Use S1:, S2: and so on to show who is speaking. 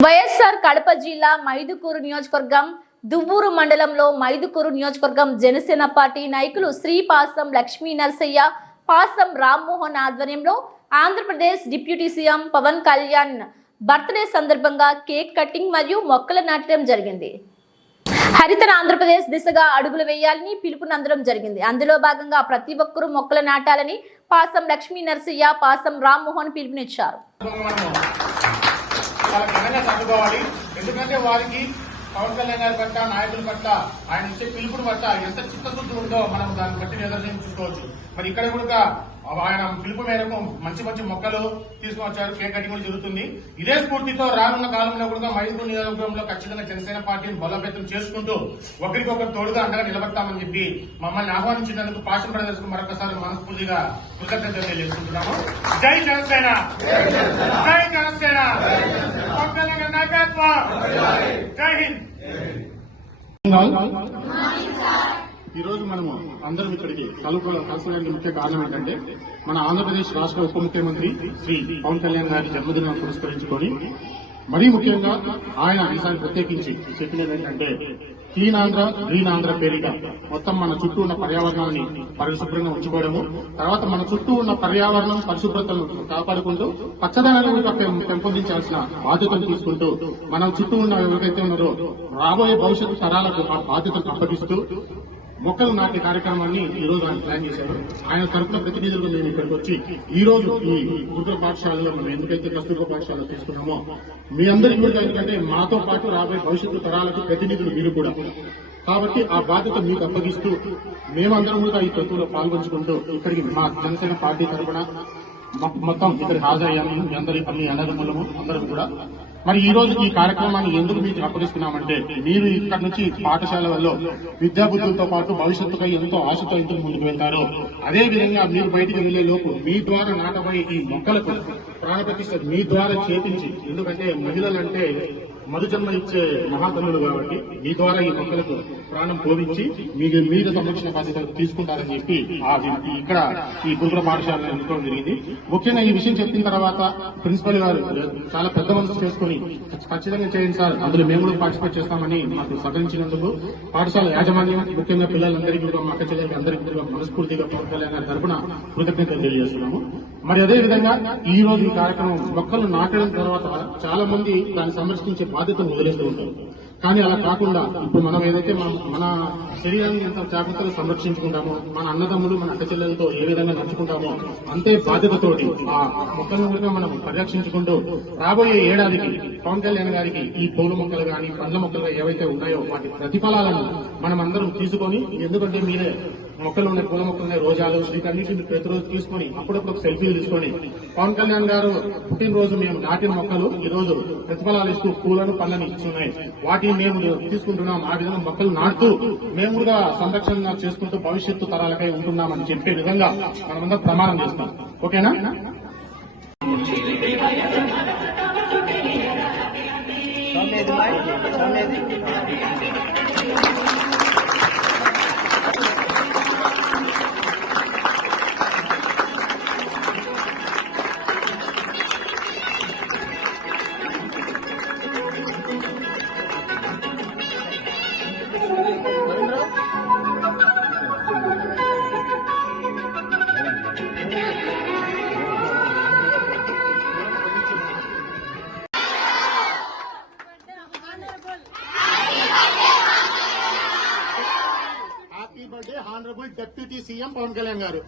S1: వైఎస్ఆర్ కడప జిల్లా మైదుకూరు నియోజకవర్గం దువ్వూరు మండలంలో మైదుకూరు నియోజకవర్గం జనసేన పార్టీ నాయకులు శ్రీపాసం లక్ష్మీ నరసయ్య పాసం రామ్మోహన్ ఆధ్వర్యంలో Andhra Pradesh deputy CM Pawan Kalyan birthday సందర్భంగా కేక్ కటింగ్ మరియు మొక్కలు నాటడం జరిగింది. హరితన ఆంధ్రప్రదేశ్ దిశగా అడుగులు వేయాలని పిలుపునందడం జరిగింది. అందులో భాగంగా ప్రతి ఒక్కరూ మొక్కలు నాటాలని పాసం లక్ష్మీ నరసయ్య పాసం రామ్మోహన్ పిలుపునిచ్చారు.
S2: చాలా ఘనంగా తట్టుకోవాలి ఎందుకంటే వారికి పవన్ కళ్యాణ్ గారి పట్ల నాయకుల పట్ల ఆయన ఇచ్చే పిలుపుని పట్ల ఎంత చిత్తశుద్ధి ఉందో మనం దాన్ని బట్టి నిదర్శనం చూసుకోవచ్చు. మరి ఇక్కడ కూడా ఆయన పిలుపు మేరకు మంచి మంచి మొక్కలు తీసుకుని వచ్చారు. కేక్ కటింగ్ కూడా జరుగుతుంది. ఇదే స్ఫూర్తితో రానున్న కాలంలో కూడా మైదుకూరు నియోజకవర్గంలో ఖచ్చితంగా జనసేన పార్టీని బలోపేతం చేసుకుంటూ ఒకరికొకరు తోడుగా అండగా నిలబడతామని చెప్పి మమ్మల్ని ఆహ్వానించినందుకు పాషన్ బ్రదర్స్కు మరొకసారి మనస్ఫూర్తిగా కృతజ్ఞతలు తెలియజేసుకుంటున్నాము. జై జనసేన! జై జనసేన! జై హింద్ ఈ రోజు మనము అందరం ఇక్కడికి కలుపుకోవడం కలసడానికి ముఖ్య కారణం ఏంటంటే మన ఆంధ్రప్రదేశ్ రాష్ట్ర ఉప ముఖ్యమంత్రి శ్రీ పవన్ కళ్యాణ్ గారి జన్మదినం పురస్కరించుకొని మరీ ముఖ్యంగా ఆయన ఈసారి ప్రత్యేకించి చెప్పినది ఏంటంటే క్లీన్ ఆంధ్ర గ్రీన్ ఆంధ్ర పేరిట మొత్తం మన చుట్టూ ఉన్న పర్యావరణాన్ని పరిశుభ్రంగా ఉంచుకోవడము తర్వాత మన చుట్టూ ఉన్న పర్యావరణం పరిశుభ్రతను కాపాడుకుంటూ పచ్చదనాన్ని కూడా పెంపొందించాల్సిన బాధ్యతను తీసుకుంటూ మన చుట్టూ ఉన్న ఎవరికైతే ఉన్నారో రాబోయే భవిష్యత్తు తరాలకు ఆ బాధ్యతను అప్పగిస్తూ మొక్కలు నాటి కార్యక్రమాన్ని ఈ రోజు ఆయన ప్లాన్ చేశారు. ఆయన తరఫున ప్రతినిధులుగా మేము ఇక్కడికి వచ్చి ఈ రోజు ఈ గురుకుల పాఠశాలలో మనం ఎందుకైతే కస్తూర్బా పాఠశాల తీసుకున్నామో మీ అందరికీ కూడా ఎందుకంటే మాతో పాటు రాబోయే భవిష్యత్తు తరాలకు ప్రతినిధులు మీరు కూడా. కాబట్టి ఆ బాధ్యత మీకు అప్పగిస్తూ మేమందరం కూడా ఈ తత్వంలో పాల్గొంచుకుంటూ ఇక్కడికి మా జనసేన పార్టీ తరపున మొత్తం ఇక్కడ హాజరయ్యాము. మీ అందరి పని అన్నదమ్ములము అందరం కూడా. మరి ఈ రోజు ఈ కార్యక్రమాన్ని ఎందుకు మీకు అప్పగిస్తున్నామంటే మీరు ఇక్కడ నుంచి పాఠశాలలో విద్యాబుద్ధులతో పాటు భవిష్యత్తుపై ఎంతో ఆశతో ఇంటికి ముందుకు వెళ్తారు. అదే విధంగా మీరు బయటికి వెళ్ళే లోపు మీ ద్వారా నాటబోయే ఈ మొక్కలకు ప్రాణప్రతిష్ఠ మీ ద్వారా చేపించి ఎందుకంటే మహిళలంటే మధు జన్మ ఇచ్చే మహాధనుడు కాబట్టి మీ ద్వారా ఈ మొక్కలకు ప్రాణం పోధించి మీరు మీరు సంరక్షణ బాధ్యతలు తీసుకుంటారని చెప్పి ఆ ఇక్కడ ఈ గురుకుల పాఠశాల ఎన్నుకోవడం జరిగింది. ముఖ్యంగా ఈ విషయం చెప్పిన తర్వాత ప్రిన్సిపల్ గారు చాలా పెద్ద మనసు చేసుకుని ఖచ్చితంగా చేయండి సార్ అందులో మేము కూడా పార్టిసిపేట్ చేస్తామని మాకు సహకరించినందుకు పాఠశాల యాజమాన్యం ముఖ్యంగా పిల్లలందరికీ కూడా మా చెల్లెలకి అందరికీ కూడా మనస్ఫూర్తిగా పవన్ కళ్యాణ్ తరపున కృతజ్ఞతలు తెలియజేస్తున్నాము. మరి అదే విధంగా ఈ రోజు ఈ కార్యక్రమం మొక్కలు నాటడం తర్వాత చాలా మంది దాన్ని సంరక్షించే బాధ్యతను వదిలేస్తూ ఉంటారు. కానీ అలా కాకుండా ఇప్పుడు మనం ఏదైతే మనం మన శరీరాన్ని ఎంత జాగ్రత్తగా సంరక్షించుకుంటామో మన అన్నదమ్ములు మన అక్కచెల్లెలతో ఏ విధంగా నడుచుకుంటామో అంతే బాధ్యతతోటి ఆ మొక్కలను కూడా మనం పరిరక్షించుకుంటూ రాబోయే ఏడాదికి పవన్ కళ్యాణ్ గారికి ఈ పూల మొక్కలు కానీ పండ్ల మొక్కలు ఏవైతే ఉన్నాయో వాటి ప్రతిఫలాలను మనం అందరం తీసుకొని ఎందుకంటే మీరే మొక్కలు ఉన్నాయి పూల మొక్కలు ఉన్నాయి రోజాలు వీటన్నిటిని ప్రతిరోజు తీసుకొని అప్పుడప్పుడు ఒక సెల్ఫీలు తీసుకొని పవన్ కళ్యాణ్ గారు పుట్టినరోజు మేము నాటిన మొక్కలు ఈ రోజు ప్రతిఫలాలు ఇస్తూ పూలను పళ్ళని ఇస్తున్నాయి. వాటిని మేము తీసుకుంటున్నాం. ఆ విధంగా మొక్కలు నాటుతూ మేము కూడా సంరక్షణ చేసుకుంటూ భవిష్యత్తు తరాలకై ఉంటున్నామని చెప్పే విధంగా మనమందరం ప్రమాణం చేస్తాం ఓకేనా?
S3: సోమేది మరి
S2: డిప్యూటీ సీఎం పవన్ కళ్యాణ్ గారు.